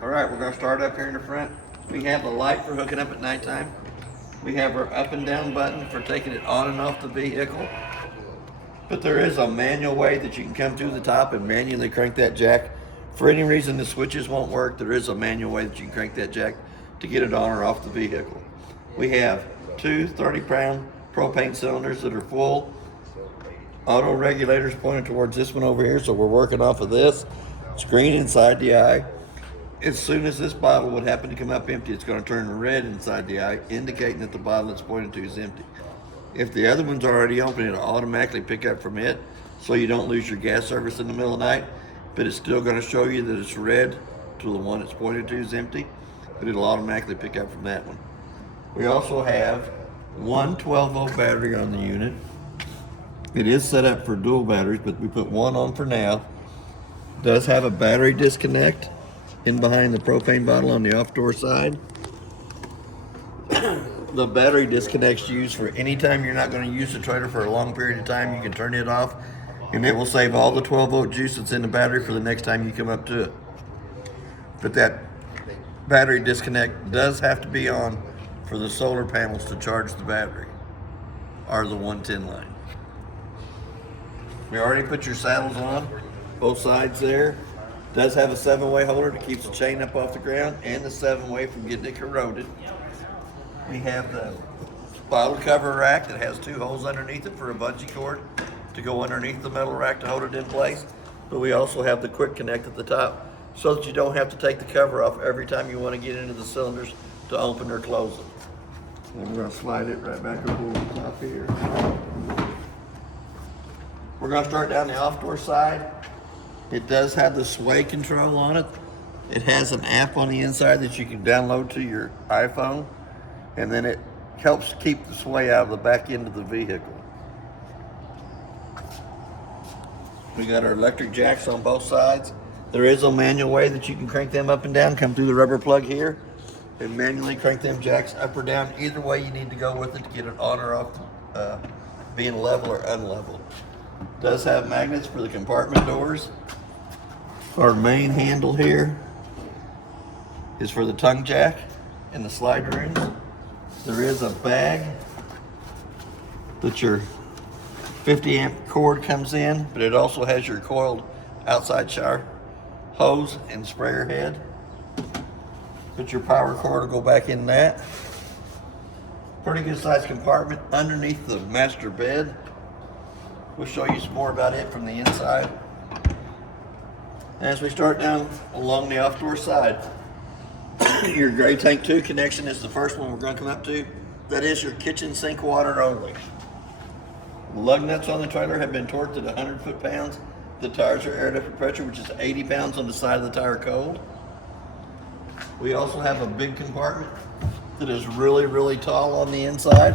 All right, we're gonna start up here in the front. We have a light for hooking up at nighttime. We have our up and down button for taking it on and off the vehicle. But there is a manual way that you can come to the top and manually crank that jack. For any reason the switches won't work, there is a manual way that you can crank that jack to get it on or off the vehicle. We have two 30-pound propane cylinders that are full. Auto regulators pointed towards this one over here, so we're working off of this. It's green inside the eye. As soon as this bottle would happen to come up empty, it's going to turn red inside the eye, indicating that the bottle it's pointed to is empty. If the other one's already open, it'll automatically pick up from it, so you don't lose your gas service in the middle of the night, but it's still going to show you that it's red to the one it's pointed to is empty, but it'll automatically pick up from that one. We also have one 12-volt battery on the unit. It is set up for dual batteries, but we put one on for now. It does have a battery disconnect in behind the propane bottle on the off door side. The battery disconnect's used for any time you're not going to use the trailer for a long period of time. You can turn it off and it will save all the 12-volt juice that's in the battery for the next time you come up to it. But that battery disconnect does have to be on for the solar panels to charge the battery, or the 110 line. We already put your saddles on, both sides there. Does have a 7-way holder that keeps the chain up off the ground and the 7-way from getting it corroded. We have the bottle cover rack that has 2 holes underneath it for a bungee cord to go underneath the metal rack to hold it in place. But we also have the quick connect at the top so that you don't have to take the cover off every time you want to get into the cylinders to open or close them. And we're going to slide it right back over the top here. We're going to start down the off door side. It does have the sway control on it. It has an app on the inside that you can download to your iPhone, and then it helps keep the sway out of the back end of the vehicle. We got our electric jacks on both sides. There is a manual way that you can crank them up and down, come through the rubber plug here, and manually crank them jacks up or down. Either way you need to go with it to get it on or off, being level or unlevel. Does have magnets for the compartment doors. Our main handle here is for the tongue jack and the slide rings. There is a bag that your 50 amp cord comes in, but it also has your coiled outside shower hose and sprayer head. Put your power cord will go back in that. Pretty good sized compartment underneath the master bed. We'll show you some more about it from the inside. As we start down along the off door side, your gray tank 2 connection is the first one we're going to come up to. That is your kitchen sink water only. Lug nuts on the trailer have been torqued at 100 foot-pounds. The tires are air different pressure, which is 80 pounds on the side of the tire cold. We also have a big compartment that is really, really tall on the inside.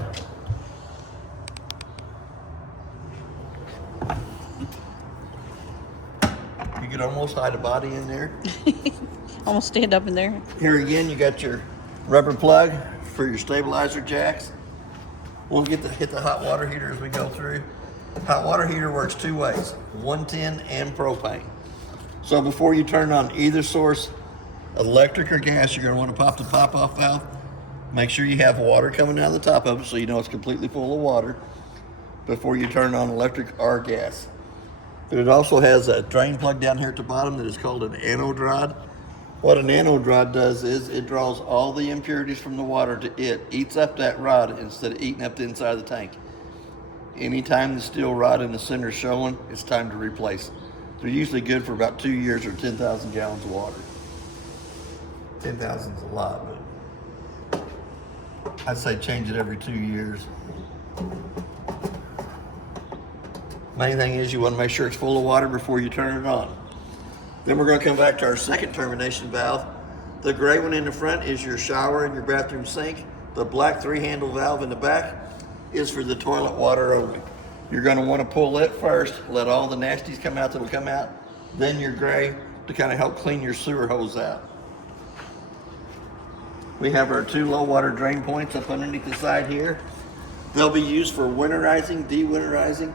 You could almost hide a body in there. Almost stand up in there. Here again, you got your rubber plug for your stabilizer jacks. We'll hit the hot water heater as we go through. Hot water heater works 2 ways, 110 and propane. So before you turn on either source, electric or gas, you're going to want to pop the pop-off valve. Make sure you have water coming out of the top of it so you know it's completely full of water before you turn on electric or gas. But it also has a drain plug down here at the bottom that is called an anode rod. What an anode rod does is it draws all the impurities from the water to it, eats up that rod instead of eating up the inside of the tank. Anytime the steel rod in the center is showing, it's time to replace it. They're usually good for about 2 years or 10,000 gallons of water. 10,000 is a lot, but I'd say change it every 2 years. Main thing is you want to make sure it's full of water before you turn it on. Then we're going to come back to our second termination valve. The gray one in the front is your shower and your bathroom sink. The black 3-handle valve in the back is for the toilet water only. You're going to want to pull it first, let all the nasties come out that'll come out, then your gray to kind of help clean your sewer hose out. We have our 2 low water drain points up underneath the side here. They'll be used for winterizing, de-winterizing,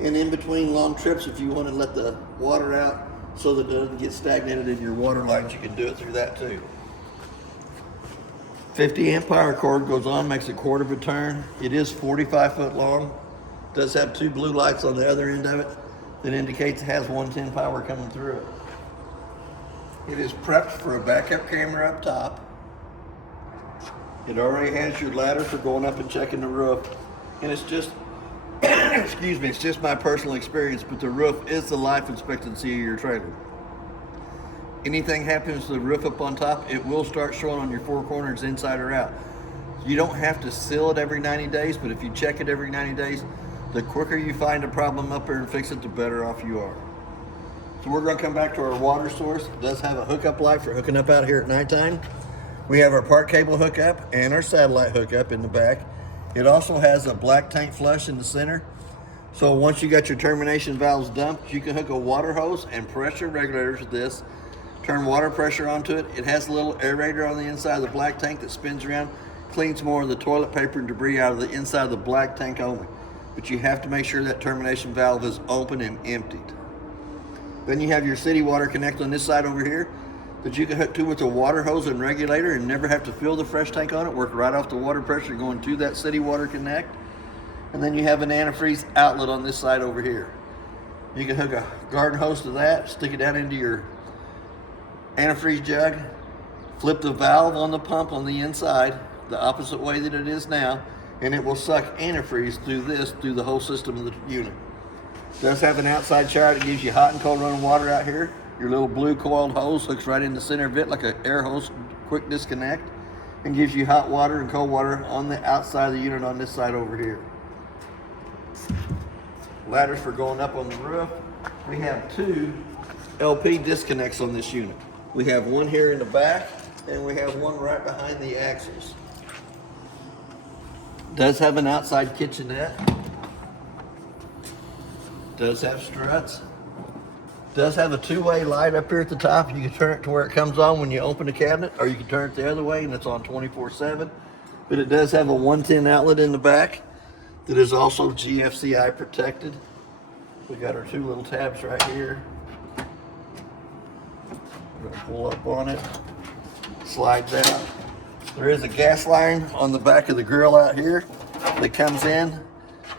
and in between long trips if you want to let the water out so that it doesn't get stagnated in your water lines. You can do it through that too. 50 amp power cord goes on, makes a quarter of a turn. It is 45 foot long. Does have two blue lights on the other end of it that indicates it has 110 power coming through it. It is prepped for a backup camera up top. It already has your ladder for going up and checking the roof. And it's just, excuse me, it's just my personal experience, but the roof is the life expectancy of your trailer. Anything happens to the roof up on top, it will start showing on your four corners inside or out. You don't have to seal it every 90 days, but if you check it every 90 days, the quicker you find a problem up there and fix it, the better off you are. So we're gonna come back to our water source. It does have a hookup light for hooking up out here at nighttime. We have our park cable hookup and our satellite hookup in the back. It also has a black tank flush in the center. So once you got your termination valves dumped, you can hook a water hose and pressure regulator to this. Turn water pressure onto it. It has a little aerator on the inside of the black tank that spins around, cleans more of the toilet paper and debris out of the inside of the black tank only. But you have to make sure that termination valve is open and emptied. Then you have your city water connect on this side over here that you can hook to with a water hose and regulator and never have to fill the fresh tank on it. Work right off the water pressure going to that city water connect. And then you have an antifreeze outlet on this side over here. You can hook a garden hose to that, stick it down into your antifreeze jug, flip the valve on the pump on the inside the opposite way that it is now, and it will suck antifreeze through the whole system of the unit. It does have an outside shower that gives you hot and cold running water out here. Your little blue coiled hose hooks right in the center of it like an air hose, quick disconnect, and gives you hot water and cold water on the outside of the unit on this side over here. Ladders for going up on the roof. We have two LP disconnects on this unit. We have one here in the back, and we have one right behind the axles. Does have an outside kitchenette. Does have struts. Does have a two-way light up here at the top. You can turn it to where it comes on when you open the cabinet, or you can turn it the other way and it's on 24/7. But it does have a 110 outlet in the back that is also GFCI protected. We got our two little tabs right here. We're gonna pull up on it, slides out. There is a gas line on the back of the grill out here that comes in,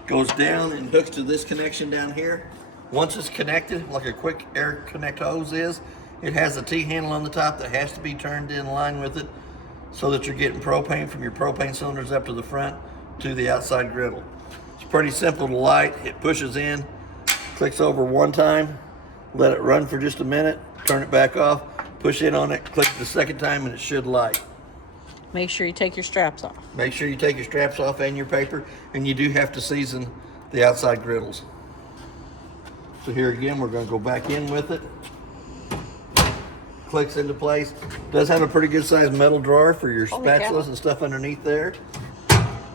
goes down and hooks to this connection down here. Once it's connected, like a quick air connect hose is, it has a T-handle on the top that has to be turned in line with it so that you're getting propane from your propane cylinders up to the front to the outside griddle. It's pretty simple to light. It pushes in, clicks over one time, let it run for just a minute, turn it back off, push in on it, click the second time, and it should light. Make sure you take your straps off. Make sure you take your straps off and your paper, and you do have to season the outside griddles. So here again, we're going to go back in with it. Clicks into place. Does have a pretty good sized metal drawer for your spatulas and stuff underneath there.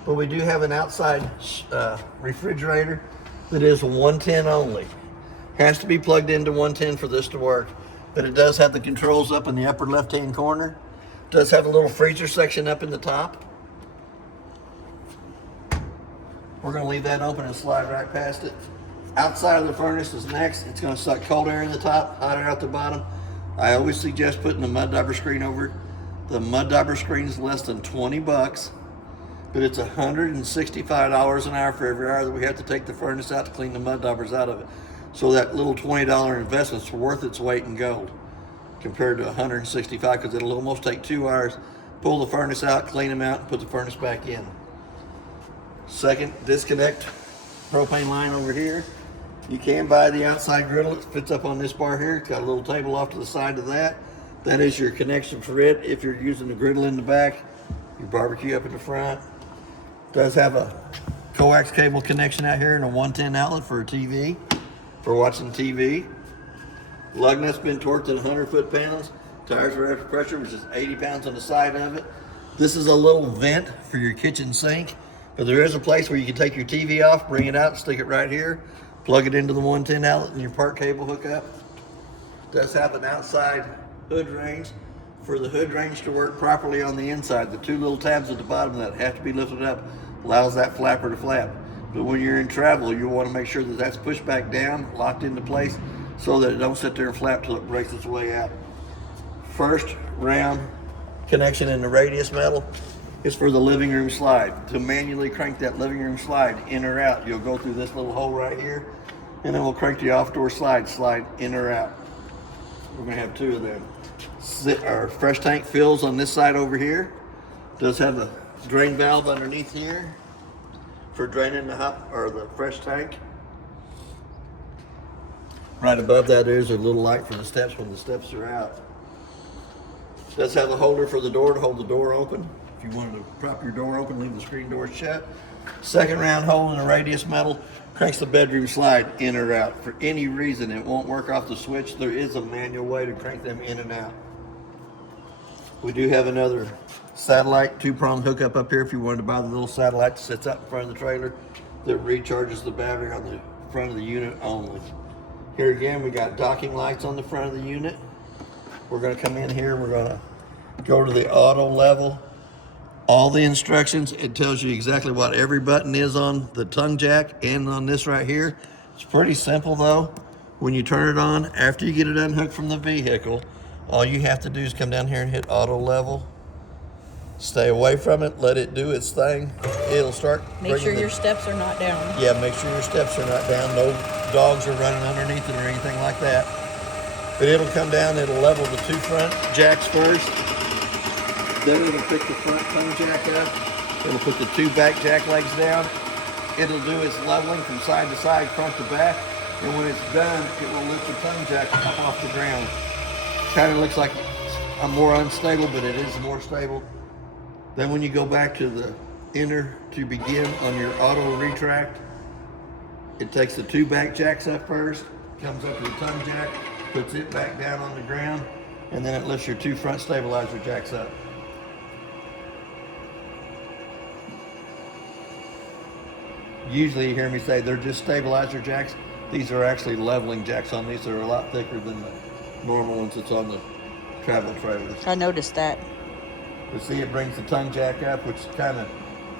But we do have an outside refrigerator that is 110 only. Has to be plugged into 110 for this to work. But it does have the controls up in the upper left-hand corner. Does have a little freezer section up in the top. We're going to leave that open and slide right past it. Outside of the furnace is next. It's going to suck cold air in the top, hot air out the bottom. I always suggest putting the mud dauber screen over it. The mud dauber screen is less than 20 bucks, but it's $165 an hour for every hour that we have to take the furnace out to clean the mud daubers out of it. So that little $20 investment's worth its weight in gold compared to $165, because it'll almost take 2 hours. Pull the furnace out, clean them out, and put the furnace back in. Second, disconnect propane line over here. You can buy the outside griddle. It fits up on this bar here. It's got a little table off to the side of that. That is your connection for it if you're using the griddle in the back, your barbecue up in the front. Does have a coax cable connection out here and a 110 outlet for a TV, for watching TV. Lug nut's been torqued at 100 foot-pounds. Tires are after pressure, which is 80 pounds on the side of it. This is a little vent for your kitchen sink, but there is a place where you can take your TV off, bring it out, stick it right here, plug it into the 110 outlet and your park cable hookup. Does have an outside hood range. For the hood range to work properly on the inside, the two little tabs at the bottom that have to be lifted up allows that flapper to flap. But when you're in travel, you want to make sure that that's pushed back down, locked into place, so that it don't sit there and flap till it breaks its way out. First round connection in the radius metal is for the living room slide. To manually crank that living room slide in or out, you'll go through this little hole right here, and then we'll crank the off-door slide in or out. We're gonna have two of them. Our fresh tank fills on this side over here. Does have a drain valve underneath here for draining the hot or the fresh tank. Right above that there's a little light for the steps when the steps are out. Does have a holder for the door to hold the door open. If you wanted to prop your door open, leave the screen door shut. Second round hole in the radius metal cranks the bedroom slide in or out. For any reason it won't work off the switch, there is a manual way to crank them in and out. We do have another satellite two-prong hookup up here if you wanted to buy the little satellite that sits out in front of the trailer that recharges the battery on the front of the unit only. Here again, we got docking lights on the front of the unit. We're going to come in here and we're going to go to the auto level. All the instructions, it tells you exactly what every button is on the tongue jack and on this right here. It's pretty simple though. When you turn it on, after you get it unhooked from the vehicle, all you have to do is come down here and hit auto level. Stay away from it, let it do its thing. It'll start. Make sure your steps are not down. Yeah, make sure your steps are not down. No dogs are running underneath it or anything like that. But it'll come down, it'll level the two front jacks first. Then it'll pick the front tongue jack up. It'll put the two back jack legs down. It'll do its leveling from side to side, front to back. And when it's done, it will lift the tongue jack up off the ground. Kind of looks like I'm more unstable, but it is more stable. Then when you go back to the enter to begin on your auto retract, it takes the two back jacks up first, comes up to the tongue jack, puts it back down on the ground, and then it lifts your two front stabilizer jacks up. Usually you hear me say they're just stabilizer jacks. These are actually leveling jacks on these. They're a lot thicker than the normal ones that's on the travel trailers. I noticed that. You see it brings the tongue jack up, which kind of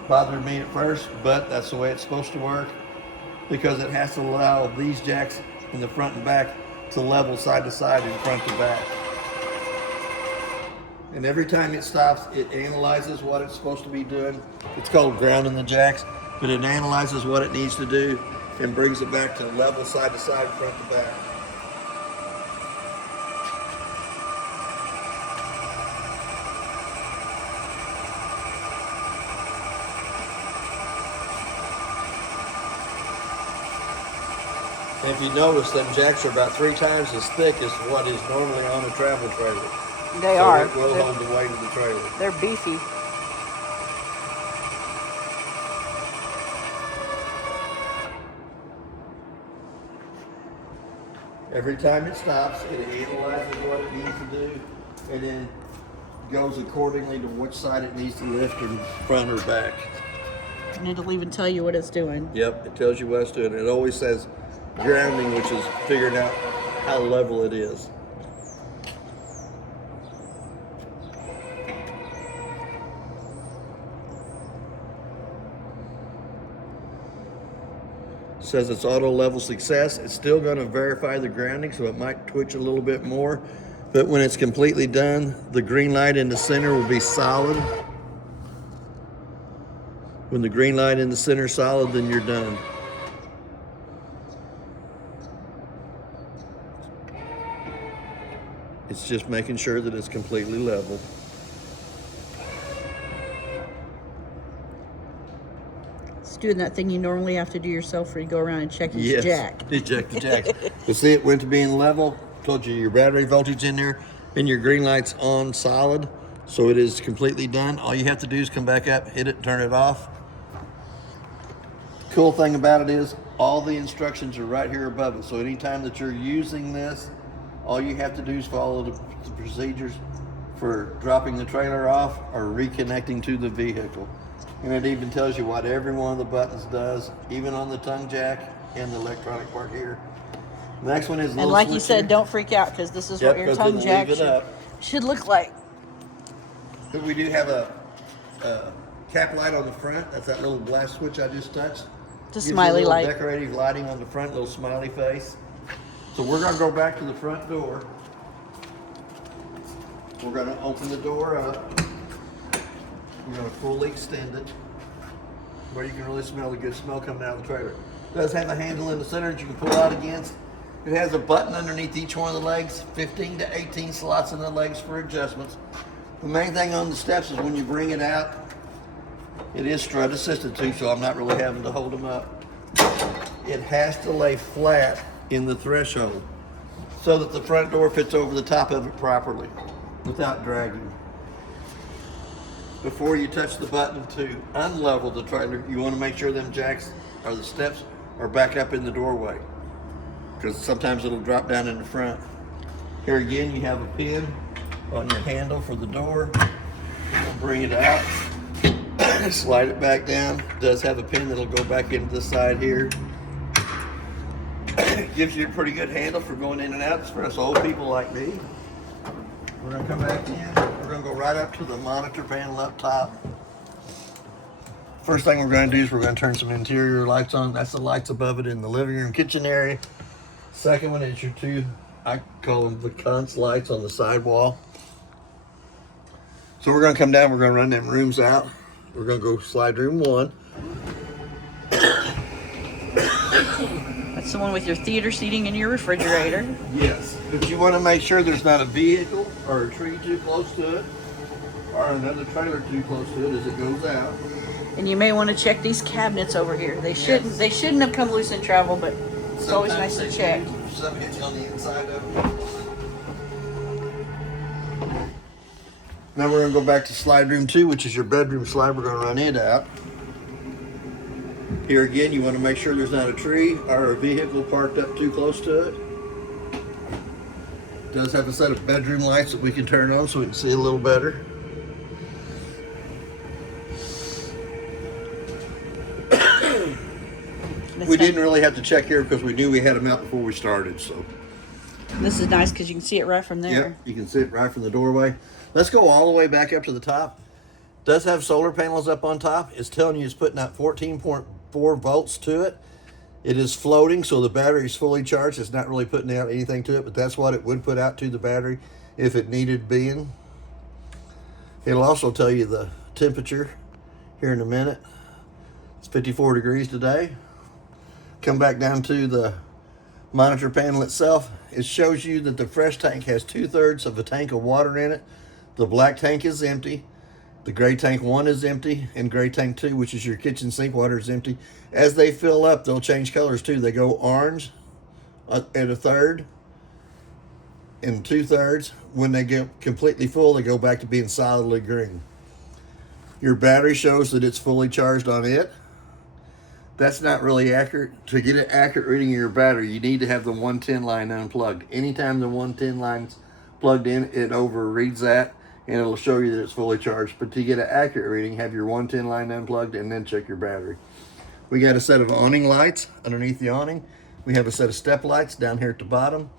bothered me at first, but that's the way it's supposed to work because it has to allow these jacks in the front and back to level side to side and front to back. And every time it stops, it analyzes what it's supposed to be doing. It's called grounding the jacks, but it analyzes what it needs to do and brings it back to level side to side, front to back. And if you notice, them jacks are about 3 times as thick as what is normally on a travel trailer. They are. It will hold the weight of the trailer. They're beefy. Every time it stops, it analyzes what it needs to do, and then goes accordingly to which side it needs to lift, or front or back. And it'll even tell you what it's doing. Yep, it tells you what it's doing. It always says grounding, which is figuring out how level it is. Says it's auto level success. It's still going to verify the grounding, so it might twitch a little bit more. But when it's completely done, the green light in the center will be solid. When the green light in the center is solid, then you're done. It's just making sure that it's completely level. It's doing that thing you normally have to do yourself where you go around and check each jack. Check the jacks. You see it went to being level. Told you your battery voltage in there and your green light's on solid. So it is completely done. All you have to do is come back up, hit it, turn it off. Cool thing about it is all the instructions are right here above it. So anytime that you're using this, all you have to do is follow the procedures for dropping the trailer off or reconnecting to the vehicle. And it even tells you what every one of the buttons does, even on the tongue jack and the electronic part here. The next one is a little And like switch you said, here. don't freak out because this is what your 'cause tongue then jack leave it up. should look like. But we do have a cap light on the front. That's that little blast switch I just touched. It's a Gives you smiley little light. Decorative lighting on the front, little smiley face. So we're gonna go back to the front door. We're gonna open the door up. We're gonna fully extend it where you can really smell the good smell coming out of the trailer. It does have a handle in the center that you can pull out against. It has a button underneath each one of the legs, 15 to 18 slots in the legs for adjustments. The main thing on the steps is when you bring it out, it is strut assisted too, so I'm not really having to hold them up. It has to lay flat in the threshold so that the front door fits over the top of it properly without dragging. Before you touch the button to unlevel the trailer, you want to make sure them jacks or the steps are back up in the doorway, because sometimes it'll drop down in the front. Here again, you have a pin on your handle for the door. Bring it out, slide it back down. It does have a pin that'll go back into the side here. It gives you a pretty good handle for going in and out, especially old people like me. We're gonna come back in. We're gonna go right up to the monitor panel up top. First thing we're gonna do is we're gonna turn some interior lights on. That's the lights above it in the living room, kitchen area. Second one is your two, I call them the cunts lights on the sidewall. So we're gonna come down, we're gonna run them rooms out. We're gonna go slide room 1. That's the one with your theater seating and your refrigerator. Yes, but you want to make sure there's not a vehicle or a tree too close to it, or another trailer too close to it as it goes out. And you may want to check these cabinets over here. They shouldn't have come loose in travel, but it's always nice to check. Something hits you on the inside of it. Now we're going to go back to slide room 2, which is your bedroom slide. We're going to run it out. Here again, you want to make sure there's not a tree or a vehicle parked up too close to it. It does have a set of bedroom lights that we can turn on so we can see a little better. We didn't really have to check here because we knew we had them out before we started. So this is nice because you can see it right from there. Yep, you can see it right from the doorway. Let's go all the way back up to the top. It does have solar panels up on top. It's telling you it's putting out 14.4 volts to it. It is floating, so the battery is fully charged. It's not really putting out anything to it, but that's what it would put out to the battery if it needed being. It'll also tell you the temperature here in a minute. It's 54 degrees today. Come back down to the monitor panel itself. It shows you that the fresh tank has 2/3 of a tank of water in it. The black tank is empty. The gray tank 1 is empty, and gray tank 2, which is your kitchen sink water, is empty. As they fill up, they'll change colors too. They go orange at 1/3 and 2/3. When they get completely full, they go back to being solidly green. Your battery shows that it's fully charged on it. That's not really accurate. To get an accurate reading of your battery, you need to have the 110 line unplugged. Anytime the 110 line's plugged in, it overreads that, and it'll show you that it's fully charged. But to get an accurate reading, have your 110 line unplugged and then check your battery. We got a set of awning lights underneath the awning. We have a set of step lights down here at the bottom.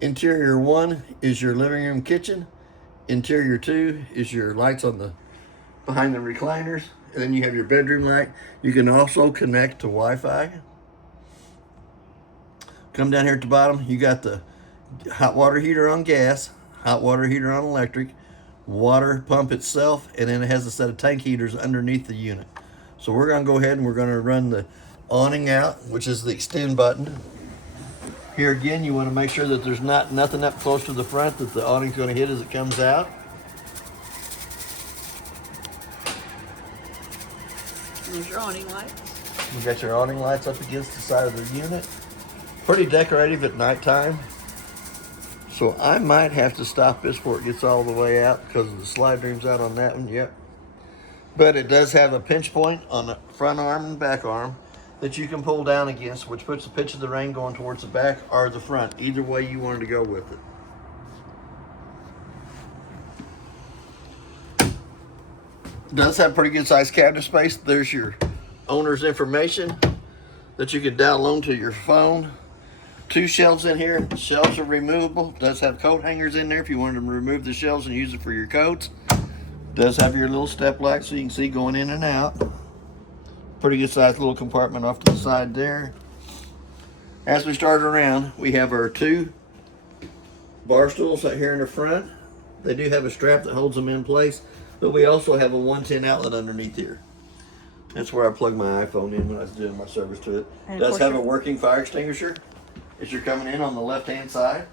Interior 1 is your living room kitchen. Interior 2 is your lights on the behind the recliners. And then you have your bedroom light. You can also connect to Wi-Fi. Come down here at the bottom, you got the hot water heater on gas, hot water heater on electric, water pump itself, and then it has a set of tank heaters underneath the unit. So we're gonna go ahead and we're gonna run the awning out, which is the extend button. Here again, you wanna make sure that there's nothing up close to the front that the awning's gonna hit as it comes out. There's your awning lights. We got your awning lights up against the side of the unit. Pretty decorative at nighttime. So I might have to stop this before it gets all the way out because of the slide room's out on that one, yep. But it does have a pinch point on the front arm and back arm that you can pull down against, which puts the pitch of the rain going towards the back or the front, either way you wanted to go with it. It does have pretty good sized cabinet space. There's your owner's information that you can download to your phone. 2 shelves in here. The shelves are removable. It does have coat hangers in there if you wanted to remove the shelves and use it for your coats. It does have your little step light so you can see going in and out. Pretty good sized little compartment off to the side there. As we start around, we have our 2 bar stools right here in the front. They do have a strap that holds them in place, but we also have a 110 outlet underneath here. That's where I plug my iPhone in when I was doing my service to it. And It does have a working fire extinguisher as you're coming in on the left-hand side.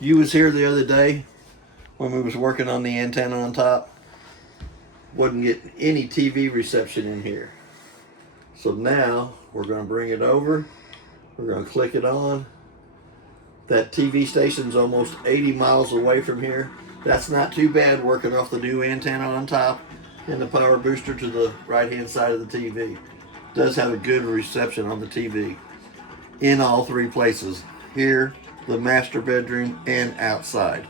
You was here the other day when we was working on the antenna on top. Wouldn't get any TV reception in here. So now we're going to bring it over. We're going to click it on. That TV station's almost 80 miles away from here. That's not too bad working off the new antenna on top and the power booster to the right hand side of the TV. Does have a good reception on the TV in all 3 places. Here, the master bedroom, and outside.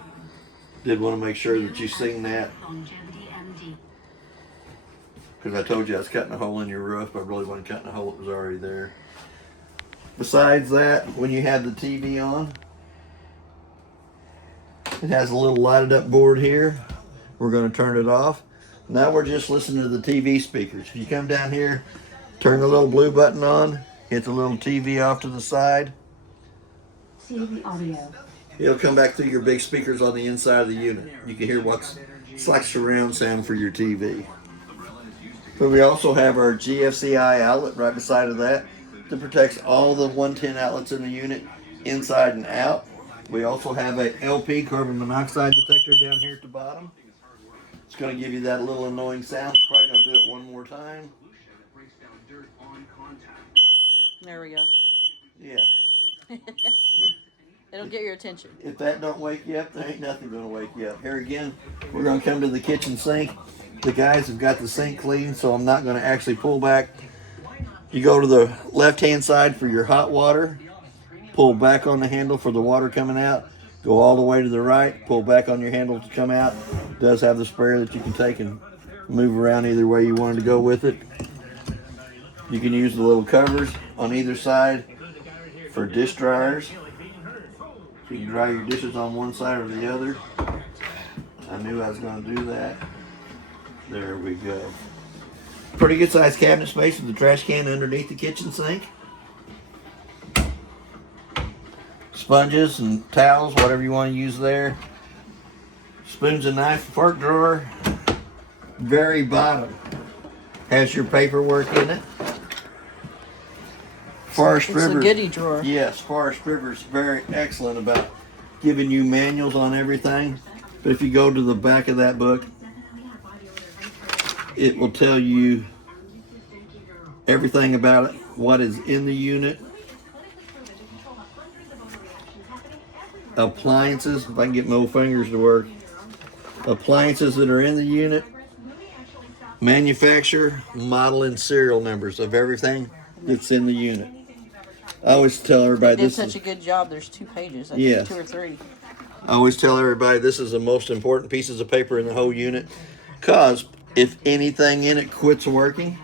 Did want to make sure that you seen that. Because I told you I was cutting a hole in your roof, but I really wasn't cutting a hole, it was already there. Besides that, when you have the TV on, it has a little lighted up board here. We're going to turn it off. Now we're just listening to the TV speakers. If you come down here, turn the little blue button on, hit the little TV off to the side. CV audio. It'll come back through your big speakers on the inside of the unit. You can hear it's like surround sound for your TV. But we also have our GFCI outlet right beside of that that protects all the 110 outlets in the unit inside and out. We also have a LP carbon monoxide detector down here at the bottom. It's going to give you that little annoying sound. Probably going to do it one more time. There we go. Yeah. It'll get your attention. If that don't wake you up, there ain't nothing going to wake you up. Here again, we're going to come to the kitchen sink. The guys have got the sink clean, so I'm not going to actually pull back. You go to the left-hand side for your hot water. Pull back on the handle for the water coming out. Go all the way to the right. Pull back on your handle to come out. It does have the sprayer that you can take and move around either way you wanted to go with it. You can use the little covers on either side for dish dryers. You can dry your dishes on one side or the other. I knew I was going to do that. There we go. Pretty good sized cabinet space with the trash can underneath the kitchen sink. Sponges and towels, whatever you want to use there. Spoons and knife, fork drawer. Very bottom has your paperwork in it. Forest It's River. a goodie drawer. Yes, Forest River is very excellent about giving you manuals on everything. But if you go to the back of that book, it will tell you everything about it, what is in the unit, appliances, if I can get my old fingers to work, appliances that are in the unit, manufacturer, model, and serial numbers of everything that's in the unit. I always tell everybody They did this such is, a good job. There's 2 pages. I Yes. think 2 or 3. I always tell everybody this is the most important pieces of paper in the whole unit, because if anything in it quits working,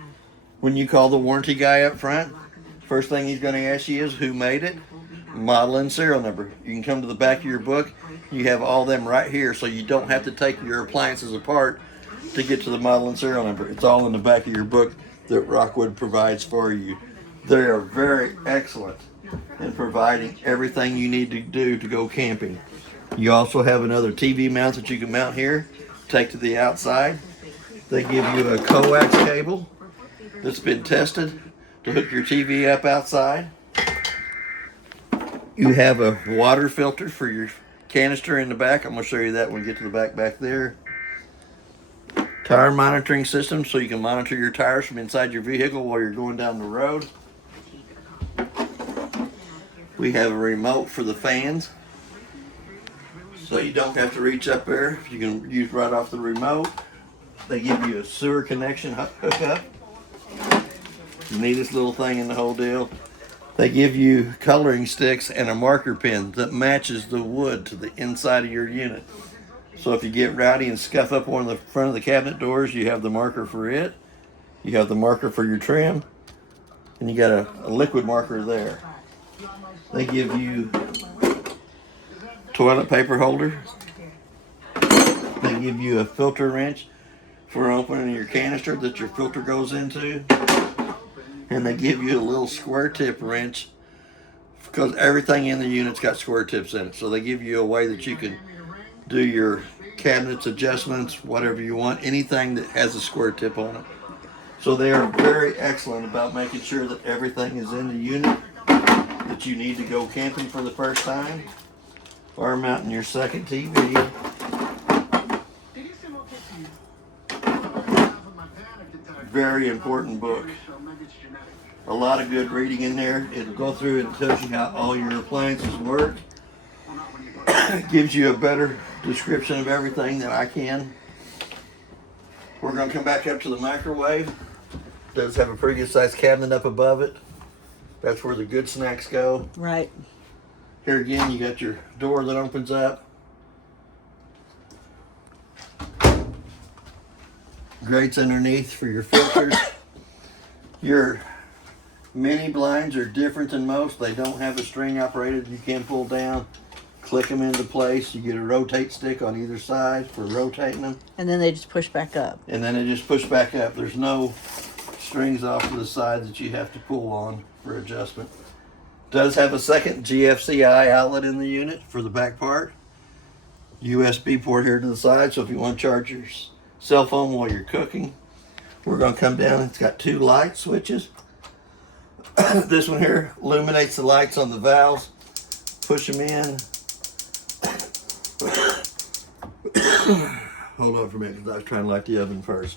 when you call the warranty guy up front, first thing he's going to ask you is who made it, model and serial number. You can come to the back of your book. You have all them right here, so you don't have to take your appliances apart to get to the model and serial number. It's all in the back of your book that Rockwood provides for you. They are very excellent in providing everything you need to do to go camping. You also have another TV mount that you can mount here, take to the outside. They give you a coax cable that's been tested to hook your TV up outside. You have a water filter for your canister in the back. I'm going to show you that when we get to the back there. Tire monitoring system, so you can monitor your tires from inside your vehicle while you're going down the road. We have a remote for the fans, so you don't have to reach up there. You can use right off the remote. They give you a sewer connection hookup. The neatest little thing in the whole deal. They give you coloring sticks and a marker pen that matches the wood to the inside of your unit. So if you get rowdy and scuff up one of the front of the cabinet doors, you have the marker for it. You have the marker for your trim. And you got a liquid marker there. They give you toilet paper holder. They give you a filter wrench for opening your canister that your filter goes into. and they give you a little square tip wrench because everything in the unit's got square tips in it. So they give you a way that you can do your cabinets adjustments, whatever you want, anything that has a square tip on it. So they are very excellent about making sure that everything is in the unit that you need to go camping for the first time or mounting your second TV. Very important book. A lot of good reading in there. It'll go through and tells you how all your appliances work. It gives you a better description of everything than I can. We're going to come back up to the microwave. It does have a pretty good sized cabinet up above it. That's where the good snacks go. Right. Here again, you got your door that opens up. Grates underneath for your filters. Your mini blinds are different than most. They don't have a string operated. You can pull down, click them into place. You get a rotate stick on either side for rotating them. And then they just push back up. And then it just push back up. There's no strings off to the side that you have to pull on for adjustment. Does have a second GFCI outlet in the unit for the back part. USB port here to the side, so if you want to charge your cell phone while you're cooking. We're going to come down. It's got 2 light switches. This one here illuminates the lights on the valves. Push them in. Hold on for a minute because I was trying to light the oven first.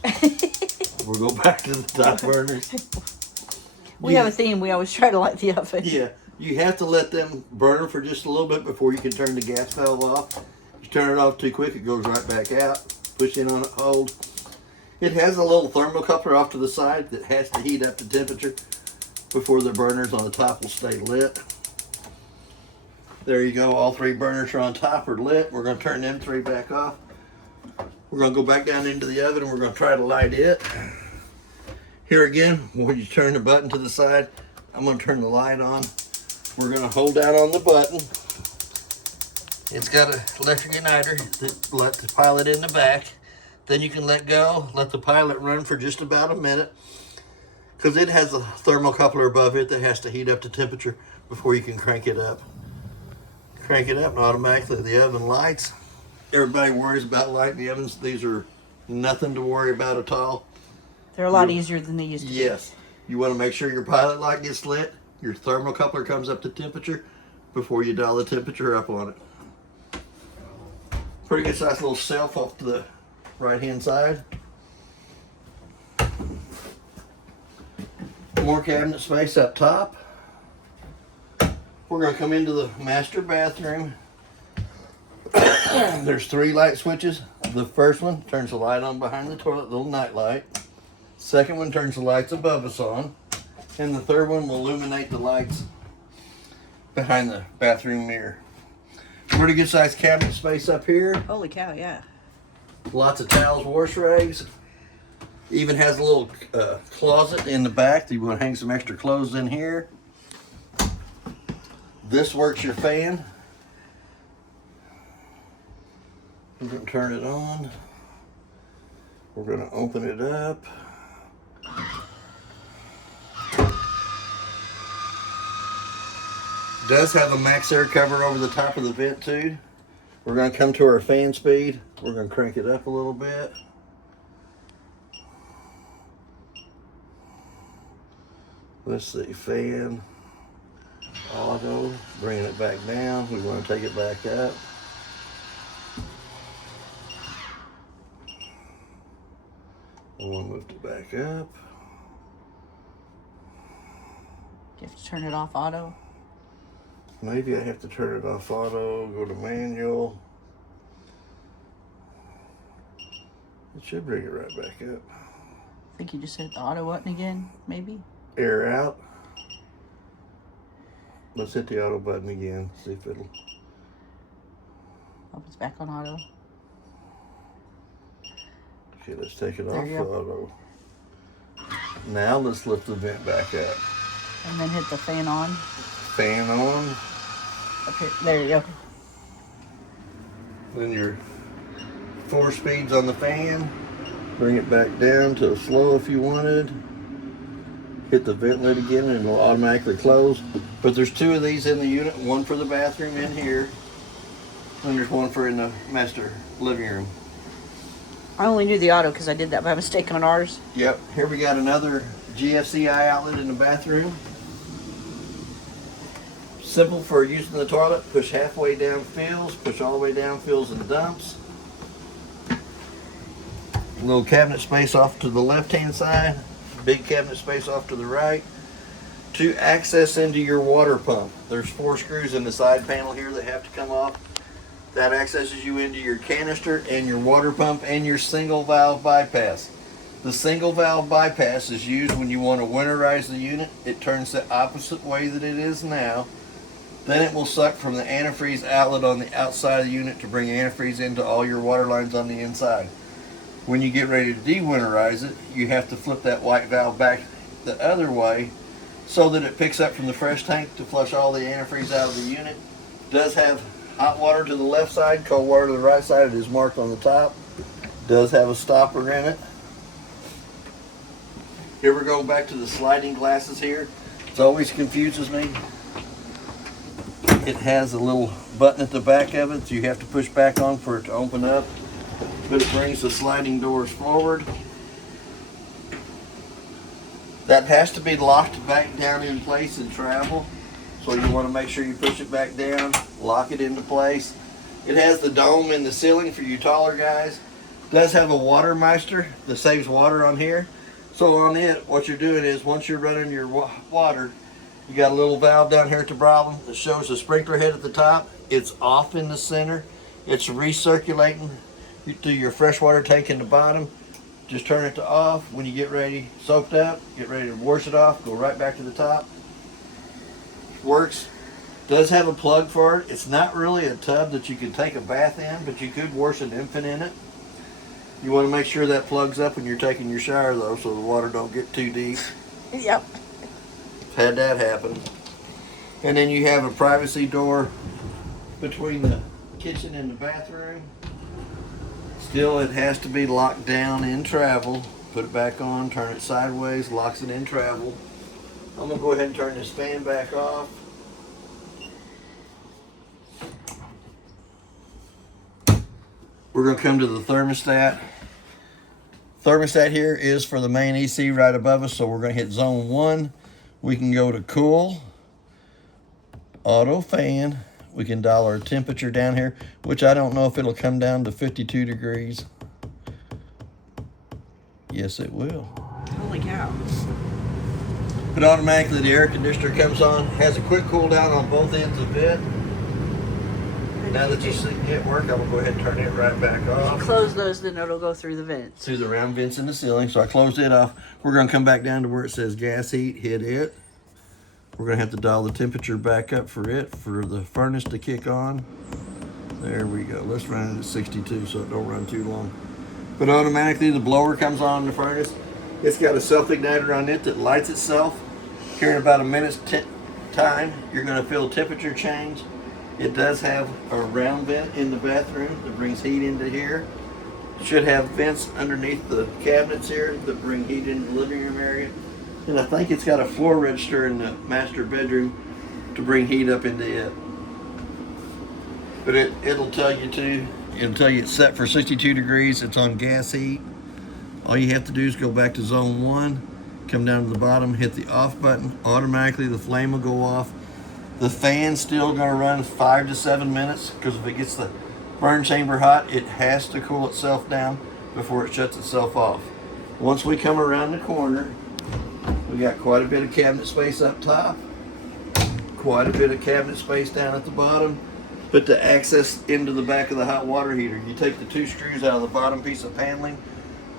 We'll go back to the top burners. We have a theme. We always try to light the oven. Yeah, you have to let them burn for just a little bit before you can turn the gas valve off. If you turn it off too quick, it goes right back out. Push in on it, hold. It has a little thermocouple off to the side that has to heat up the temperature before the burners on the top will stay lit. There you go, all 3 burners are on top are lit. We're going to turn them 3 back off. We're going to go back down into the oven and we're going to try to light it. Here again, when you turn the button to the side, I'm going to turn the light on. We're going to hold down on the button. It's got an electric igniter that lets the pilot in the back. Then you can let go, let the pilot run for just about a minute, because it has a thermocoupler above it that has to heat up the temperature before you can crank it up. Crank it up and automatically the oven lights. Everybody worries about lighting the ovens. These are nothing to worry about at all. They're a lot easier than they used to be. Yes. You want to make sure your pilot light gets lit. Your thermocoupler comes up to temperature before you dial the temperature up on it. Pretty good sized little shelf off to the right hand side. More cabinet space up top. We're going to come into the master bathroom. There's 3 light switches. The first one turns the light on behind the toilet, little night light. Second one turns the lights above us on. And the third one will illuminate the lights behind the bathroom mirror. Pretty good sized cabinet space up here. Holy cow, yeah. Lots of towels, wash rags. Even has a little closet in the back that you want to hang some extra clothes in here. This works your fan. We're going to turn it on. We're going to open it up. It does have a max air cover over the top of the vent too. We're going to come to our fan speed. We're going to crank it up a little bit. Let's see, fan, auto, bringing it back down. We want to take it back up. We want to move it back up. Do you have to turn it off auto? Maybe I have to turn it off auto, go to manual. It should bring it right back up. I think you just hit the auto button again, maybe? Air out. Let's hit the auto button again, see if it'll. Oh, it's back on auto. Okay, let's take it There off you go. auto. Now let's lift the vent back up. And then hit the fan on. Fan on. Up here. There you go. Then your 4 speeds on the fan. Bring it back down to slow if you wanted. hit the vent lid again and it'll automatically close. But there's 2 of these in the unit, one for the bathroom in here, and there's one for in the master living room. I only knew the auto because I did that by mistake on ours. Yep, here we got another GFCI outlet in the bathroom. Simple for using the toilet. Push halfway down fills, push all the way down fills and dumps. Little cabinet space off to the left hand side, big cabinet space off to the right. To access into your water pump, there's 4 screws in the side panel here that have to come off. That accesses you into your canister and your water pump and your single valve bypass. The single valve bypass is used when you want to winterize the unit. It turns the opposite way that it is now. Then it will suck from the antifreeze outlet on the outside of the unit to bring antifreeze into all your water lines on the inside. When you get ready to de-winterize it, you have to flip that white valve back the other way so that it picks up from the fresh tank to flush all the antifreeze out of the unit. It does have hot water to the left side, cold water to the right side. It is marked on the top. It does have a stopper in it. Here we go back to the sliding glasses here. It always confuses me. It has a little button at the back of it that you have to push back on for it to open up. But it brings the sliding doors forward. That has to be locked back down in place in travel. So you want to make sure you push it back down, lock it into place. It has the dome in the ceiling for you taller guys. It does have a water meister that saves water on here. So on it, what you're doing is once you're running your water, you got a little valve down here at the bottom that shows the sprinkler head at the top. It's off in the center. It's recirculating through your freshwater tank in the bottom. Just turn it to off. When you get ready, soaked up, get ready to wash it off, go right back to the top. Works. Does have a plug for it. It's not really a tub that you can take a bath in, but you could wash an infant in it. You want to make sure that plugs up when you're taking your shower though, so the water don't get too deep. Yep. Had that happen. And then you have a privacy door between the kitchen and the bathroom. Still, it has to be locked down in travel. Put it back on, turn it sideways, locks it in travel. I'm gonna go ahead and turn this fan back off. We're gonna come to the thermostat. Thermostat here is for the main EC right above us, so we're gonna hit zone 1. We can go to cool, auto fan. We can dial our temperature down here, which I don't know if it'll come down to 52 degrees. Yes, it will. Holy cow. But automatically the air conditioner comes on, has a quick cool down on both ends of it. Now that you see it work, I'm gonna go ahead and turn it right back off. Close those, then it'll go through the vents. Through the round vents in the ceiling. So I closed it off. We're gonna come back down to where it says gas heat, hit it. We're gonna have to dial the temperature back up for it, for the furnace to kick on. There we go. Let's run it at 62 so it don't run too long. But automatically the blower comes on in the furnace. It's got a self-igniter on it that lights itself. Here in about a minute's time, you're gonna feel temperature change. It does have a round vent in the bathroom that brings heat into here. Should have vents underneath the cabinets here that bring heat into the living room area. And I think it's got a floor register in the master bedroom to bring heat up into it. But it'll tell you it's set for 62 degrees. It's on gas heat. All you have to do is go back to zone 1, come down to the bottom, hit the off button. Automatically the flame will go off. The fan's still gonna run 5 to 7 minutes because if it gets the burn chamber hot, it has to cool itself down before it shuts itself off. Once we come around the corner, we got quite a bit of cabinet space up top, quite a bit of cabinet space down at the bottom. But to access into the back of the hot water heater, you take the 2 screws out of the bottom piece of paneling,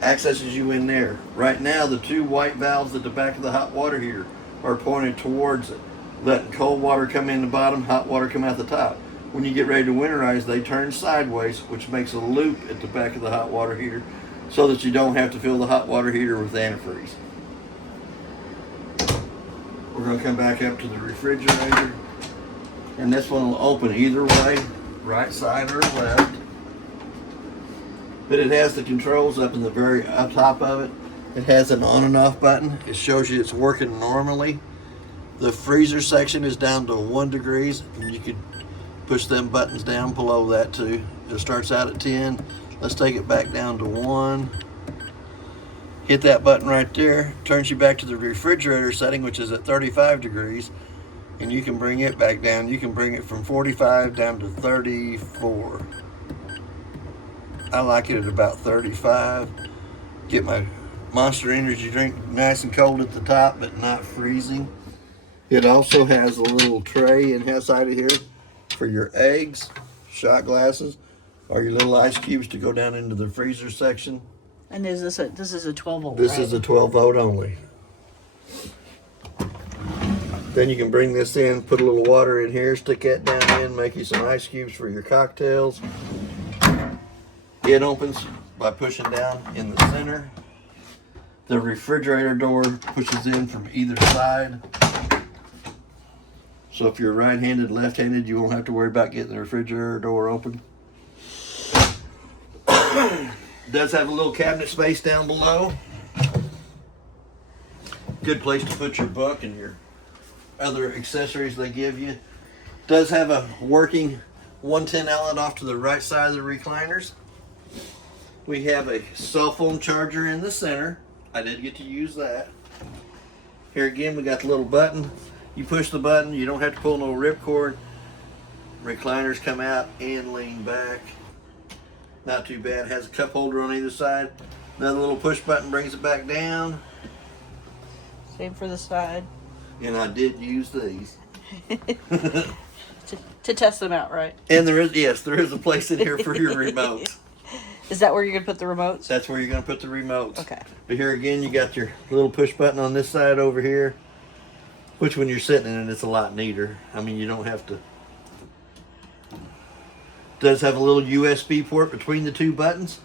accesses you in there. Right now, the 2 white valves at the back of the hot water heater are pointed towards it. Let cold water come in the bottom, hot water come out the top. When you get ready to winterize, they turn sideways, which makes a loop at the back of the hot water heater so that you don't have to fill the hot water heater with antifreeze. We're going to come back up to the refrigerator, and this one will open either way, right side or left. But it has the controls up in the very up top of it. It has an on and off button. It shows you it's working normally. The freezer section is down to 1 degrees, and you could push them buttons down below that too. It starts out at 10. Let's take it back down to 1. Hit that button right there, turns you back to the refrigerator setting, which is at 35 degrees, and you can bring it back down. You can bring it from 45 down to 34. I like it at about 35. Get my Monster Energy drink nice and cold at the top, but not freezing. It also has a little tray inside of here for your eggs, shot glasses, or your little ice cubes to go down into the freezer section. And this is a 12 volt. This right? is a 12 volt only. Then you can bring this in, put a little water in here, stick that down in, make you some ice cubes for your cocktails. It opens by pushing down in the center. The refrigerator door pushes in from either side. So if you're right-handed, left-handed, you won't have to worry about getting the refrigerator door open. It does have a little cabinet space down below. Good place to put your book and your other accessories they give you. Does have a working 110 outlet off to the right side of the recliners. We have a cell phone charger in the center. I did get to use that. Here again, we got the little button. You push the button, you don't have to pull no ripcord. Recliners come out and lean back. Not too bad. Has a cup holder on either side. Another little push button brings it back down. Same for the side. And I did use these. to test them out, right? And there is a place in here for your remotes. Is that where you're going to put the remotes? That's where you're going to put the remotes. Okay. But here again, you got your little push button on this side over here, which when you're sitting in it, it's a lot neater. I mean, you don't have to. Does have a little USB port between the two buttons,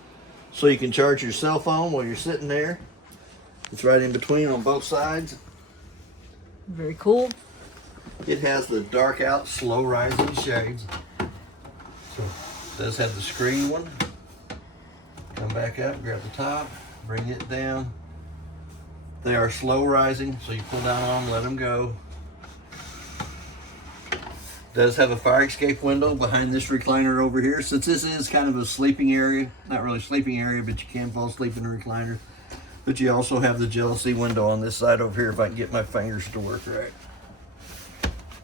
so you can charge your cell phone while you're sitting there. It's right in between on both sides. Very cool. It has the dark out, slow rising shades. So it does have the screen one. Come back up, grab the top, bring it down. They are slow rising, so you pull down on them, let them go. Does have a fire escape window behind this recliner over here. Since this is kind of a sleeping area, not really a sleeping area, but you can fall asleep in the recliner. But you also have the jealousy window on this side over here if I can get my fingers to work right.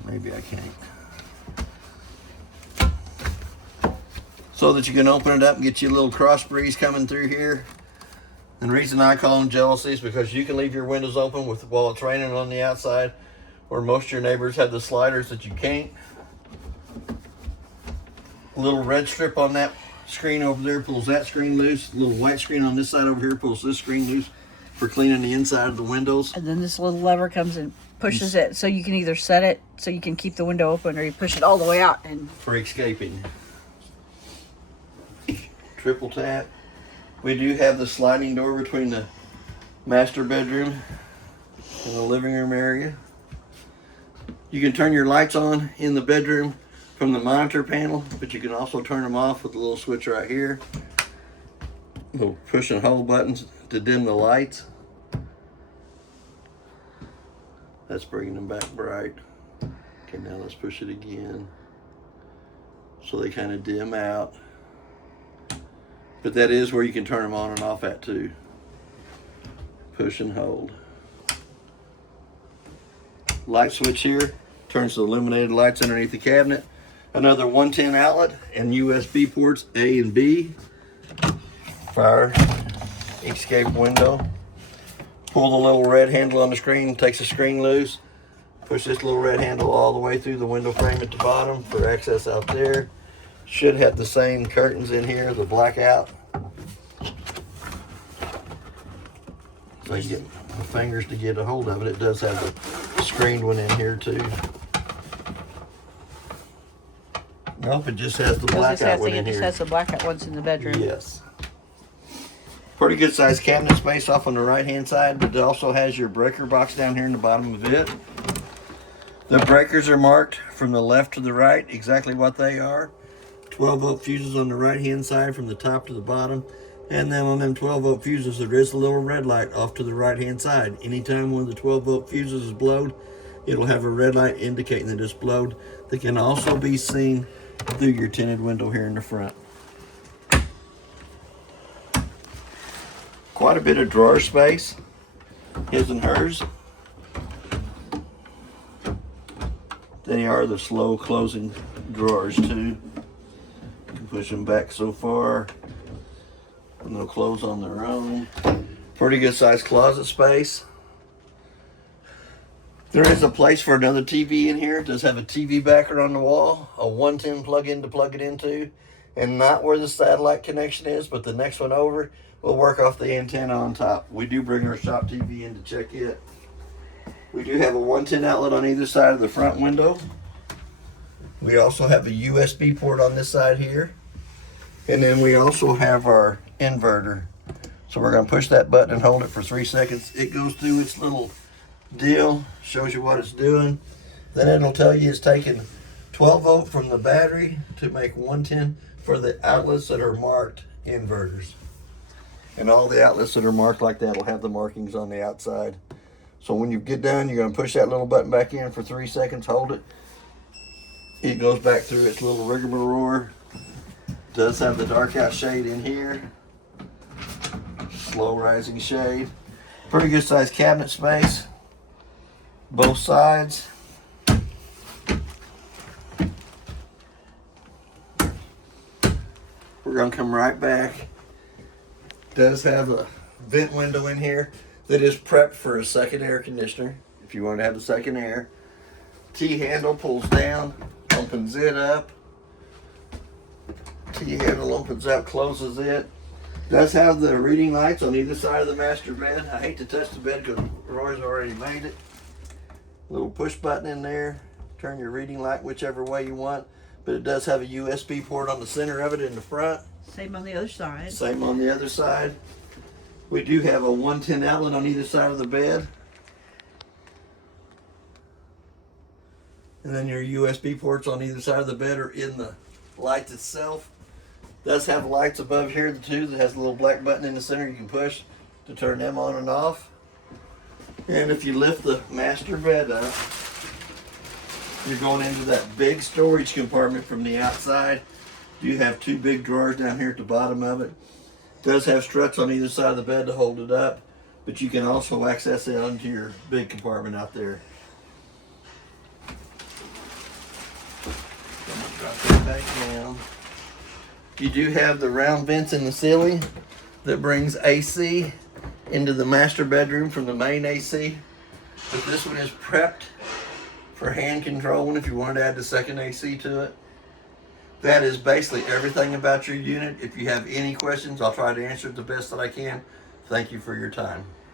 Maybe I can't. So that you can open it up and get you a little cross breeze coming through here. And the reason I call them jealousy is because you can leave your windows open while it's raining on the outside, where most of your neighbors have the sliders that you can't. A little red strip on that screen over there pulls that screen loose. A little white screen on this side over here pulls this screen loose for cleaning the inside of the windows. And then this little lever comes and pushes it, so you can either set it so you can keep the window open, or you push it all the way out and for escaping. Triple tap. We do have the sliding door between the master bedroom and the living room area. You can turn your lights on in the bedroom from the monitor panel, but you can also turn them off with a little switch right here. Little push and hold buttons to dim the lights. That's bringing them back bright. Okay, now let's push it again. So they kind of dim out. But that is where you can turn them on and off at too. Push and hold. Light switch here turns the illuminated lights underneath the cabinet. Another 110 outlet and USB ports A and B. Fire escape window. Pull the little red handle on the screen, takes the screen loose. Push this little red handle all the way through the window frame at the bottom for access out there. Should have the same curtains in here, the blackout. So you get the fingers to get a hold of it. It does have the screened one in here too. Nope, it just has the blackout one in it just here. has the blackout ones in the bedroom. Yes. Pretty good sized cabinet space off on the right hand side, but it also has your breaker box down here in the bottom of it. The breakers are marked from the left to the right, exactly what they are. 12 volt fuses on the right hand side from the top to the bottom. And then on them 12-volt fuses, there is a little red light off to the right-hand side. Anytime one of the 12-volt fuses is blowed, it'll have a red light indicating that it's blowed. That can also be seen through your tinted window here in the front. Quite a bit of drawer space, his and hers. They are the slow closing drawers too. You can push them back so far and they'll close on their own. Pretty good sized closet space. There is a place for another TV in here. It does have a TV backer on the wall, a 110 plug-in to plug it into, and not where the satellite connection is, but the next one over will work off the antenna on top. We do bring our shop TV in to check it. We do have a 110 outlet on either side of the front window. We also have a USB port on this side here. And then we also have our inverter. So we're gonna push that button and hold it for 3 seconds. It goes through its little deal, shows you what it's doing. Then it'll tell you it's taking 12 volt from the battery to make 110 for the outlets that are marked inverters. And all the outlets that are marked like that will have the markings on the outside. So when you get done, you're going to push that little button back in for 3 seconds, hold it. It goes back through its little rigmarole. Does have the dark out shade in here. Slow rising shade. Pretty good sized cabinet space. Both sides. We're going to come right back. Does have a vent window in here that is prepped for a second air conditioner if you want to have the second air. T-handle pulls down, opens it up. T-handle opens up, closes it. Does have the reading lights on either side of the master bed. I hate to touch the bed because Roy's already made it. Little push button in there. Turn your reading light whichever way you want. But it does have a USB port on the center of it in the front. Same on the other side. Same on the other side. We do have a 110 outlet on either side of the bed. And then your USB ports on either side of the bed are in the light itself. Does have lights above here, the two that has a little black button in the center you can push to turn them on and off. And if you lift the master bed up, you're going into that big storage compartment from the outside. You have two big drawers down here at the bottom of it. Does have struts on either side of the bed to hold it up, but you can also access it onto your big compartment out there. Drop that back down. You do have the round vents in the ceiling that brings AC into the master bedroom from the main AC. But this one is prepped for hand control if you wanted to add the second AC to it. That is basically everything about your unit. If you have any questions, I'll try to answer it the best that I can. Thank you for your time.